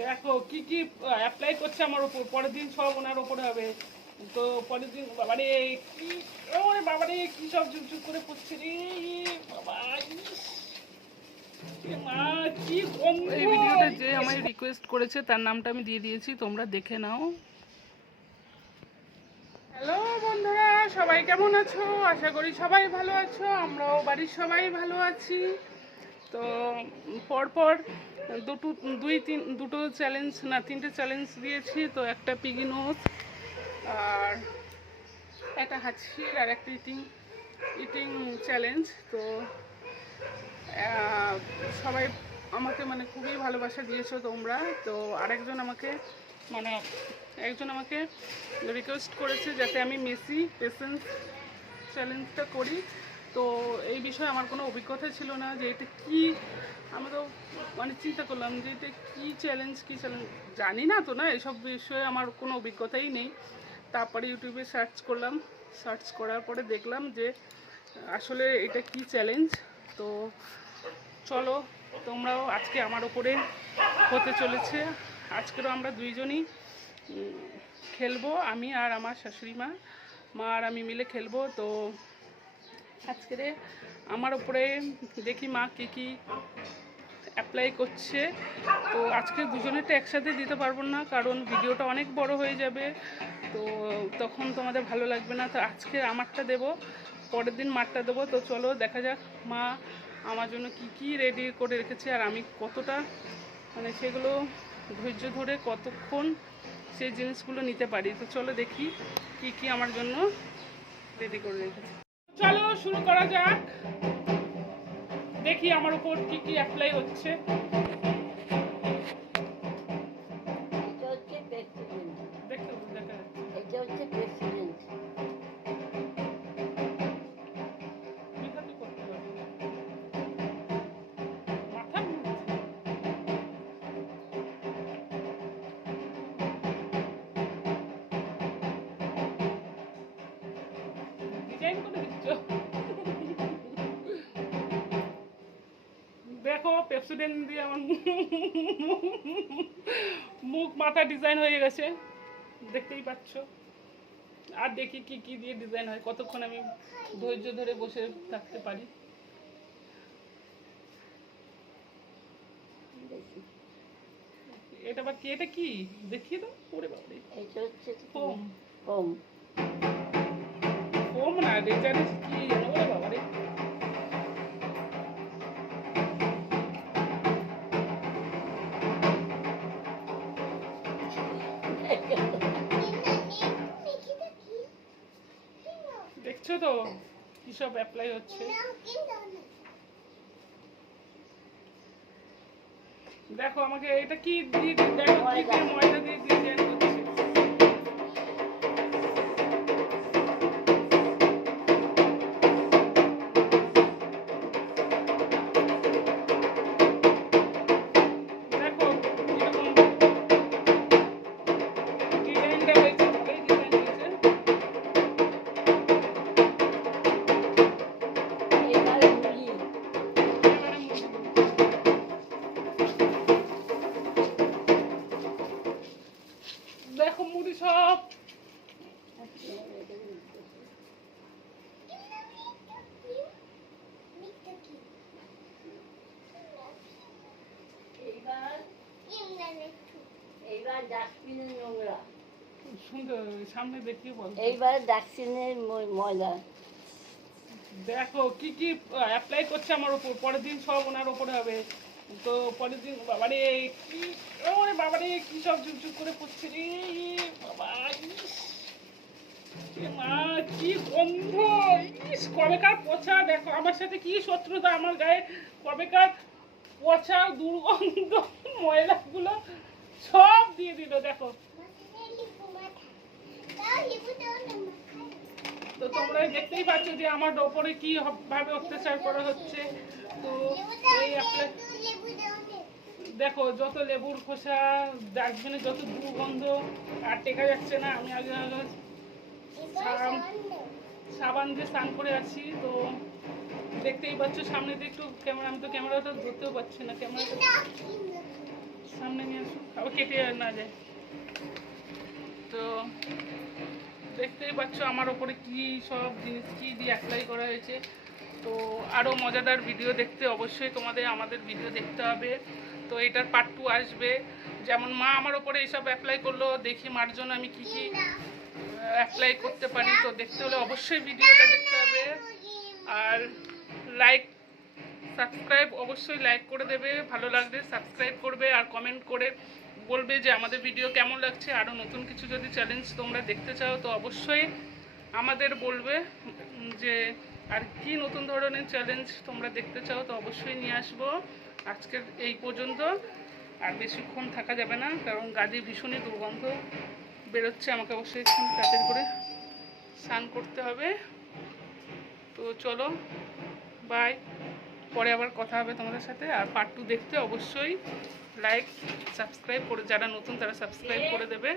দেখো কি কি অ্যাপ্লাই করছে আমার উপর, পরের দিন সব ওনার ওপরে হবে। তো পরের দিন বাবারে কি, ওরে বাবারে কি সব ঝুকঝুক করে পড়ছে রে বাবা, ইস, এ মা কি গন্ধ। এই ভিডিওটা যে আমায় রিকোয়েস্ট করেছে তার নামটা আমি দিয়ে দিয়েছি, তোমরা দেখে নাও। হ্যালো বন্ধুরা, সবাই কেমন আছো? আশা করি সবাই ভালো আছো, আমরাও বাড়ির সবাই ভালো আছি। তো পরপর দুটো চ্যালেঞ্জ না তিনটে চ্যালেঞ্জ দিয়েছি। তো একটা পিগি নোজ, আর একটা হাঁচির, আর একটা ইটিং চ্যালেঞ্জ। তো সবাই আমাকে মানে খুবই ভালোবাসা দিয়েছো তোমরা। তো আরেকজন আমাকে মানে একজন আমাকে রিকোয়েস্ট করেছে যাতে আমি মেসি পেশেন্স চ্যালেঞ্জটা করি। তো এই বিষয়ে আমার কোনো অভিজ্ঞতা ছিল না যে এটা কী। আমি তো মানে চিন্তা করলাম যে এটা কী চ্যালেঞ্জ জানি না তো, না এসব বিষয়ে আমার কোনো অভিজ্ঞতাই নেই। তারপরে ইউটিউবে সার্চ করলাম, সার্চ করার পরে দেখলাম যে আসলে এটা কি চ্যালেঞ্জ। তো চলো তোমরাও আজকে আমার ওপরে হতে চলেছে। আজকেরও আমরা দুইজনই খেলবো, আমি আর আমার শাশুড়ি মা আর আমি মিলে খেলবো। তো আজকে আমার ওপরে দেখি মা কী অ্যাপ্লাই করছে। তো আজকে দুজনেরটা একসাথে দিতে পারবো না, কারণ ভিডিওটা অনেক বড় হয়ে যাবে, তো তখন তোমাদের ভালো লাগবে না। তো আজকে আমারটা দেবো, পরের দিন মারটা দেবো। তো চলো দেখা যাক মা আমার জন্য কি রেডি করে রেখেছে, আর আমি কতটা মানে সেগুলো ধৈর্য ধরে কতক্ষণ সেই জিনিসগুলো নিতে পারি। তো চলো দেখি কি আমার জন্য রেডি করে রেখেছে। চলো শুরু করা যাক, দেখি আমার উপর কি অ্যাপ্লাই হচ্ছে। দেখো পেপসোডেন্ট দিয়ে আমার মুখ মাথা ডিজাইন হয়ে গেছে, দেখতেই পাচ্ছ। আর দেখি কি দিয়ে ডিজাইন হয়, কতক্ষণ আমি ধৈর্য ধরে বসে থাকতে পারি। এটা আবার কি, এটা কি দেখিয়ে দাও। ওরে বাবারে, এটা হচ্ছে ফোম ফোম ফোম না রেজারে কি জানো। ওরে বাবারে, দেখছো তো কি সব অ্যাপ্লাই হচ্ছে। দেখো আমাকে এটা কি দিয়ে, দেখো কি দিয়ে ময়দা দিয়ে ডিজাইন করছে। দেখো কিরকম ডিজাইনটা হয়েছে, ভালোই ডিজাইন হয়েছে। এবারে মুড়ি এবারে দেখো মুড়ি সব এইবার ডাস্টবিনের নোংরা, সুন্দর সামনে দেখিয়ে বল। এইবার ডাস্টবিনের ময়লা। দেখো কি অ্যাপ্লাই করছে আমার উপর, পরের দিন সব ওনার ওপরে হবে। তো পরের দিন বাবারে কি, ওরে বাবারে কি সব ঝুকঝুক করে পড়ছে রে বাবা, ইস, এ মা কি গন্ধ, ইস কবেকার পচা। দেখো আমার সাথে কি শত্রুতা, আমার গায়ে কবেকার পচা দুর্গন্ধ ময়লাগুলো সব দিয়ে দিল। দেখো তো তোমরা দেখতেই পাচ্ছ যে আমার ওপরে কি ভাবে অত্যাচার করা হচ্ছে। তো এই দেখো যত লেবুর খোসা, ডাস্টবিনে যত দুর্গন্ধ, আর টেকা যাচ্ছে না। আমি আগে সাবান দিয়ে স্নান করে আছি। তো দেখতেই পাচ্ছ সামনে দিয়ে একটু ক্যামেরা, আমি তো ক্যামেরাটা ধরতেও পারছি না, ক্যামেরাটা সামনে নিয়ে আসুন, আবার কেটে না যায়। তো দেখতেই পাচ্ছ আমার ওপরে কি সব জিনিস কি দিয়ে অ্যাপ্লাই করা হয়েছে। তো আরও মজাদার ভিডিও দেখতে অবশ্যই তোমাদের আমাদের ভিডিও দেখতে হবে। তো এটার পার্ট 2 আসবে। যেমন মা আমার ওপরে এইসব অ্যাপ্লাই করলো, দেখি মার জন্য আমি কী কী অ্যাপ্লাই করতে পারি। তো দেখতে হলে অবশ্যই ভিডিওটা দেখতে হবে। আর লাইক সাবস্ক্রাইব অবশ্যই লাইক করে দেবে, ভালো লাগলে সাবস্ক্রাইব করবে, আর কমেন্ট করে বলবে যে আমাদের ভিডিও কেমন লাগছে। আরও নতুন কিছু যদি চ্যালেঞ্জ তোমরা দেখতে চাও তো অবশ্যই আমাদের বলবে যে আর কি নতুন ধরনের চ্যালেঞ্জ তোমরা দেখতে চাও, তো অবশ্যই নিয়ে আসবো। আজকের এই পর্যন্ত, আর বেশিক্ষণ থাকা যাবে না, কারণ গাড়ি ভীষণই দুর্গন্ধ বেরোচ্ছে। আমাকে অবশ্যই একটু তাড়াতাড়ি করে স্নান করতে হবে। তো চলো, বাই, পরে আবার কথা হবে তোমাদের সাথে। আর পার্ট 2 দেখতে অবশ্যই লাইক সাবস্ক্রাইব করে, যারা নতুন তারা সাবস্ক্রাইব করে দেবে।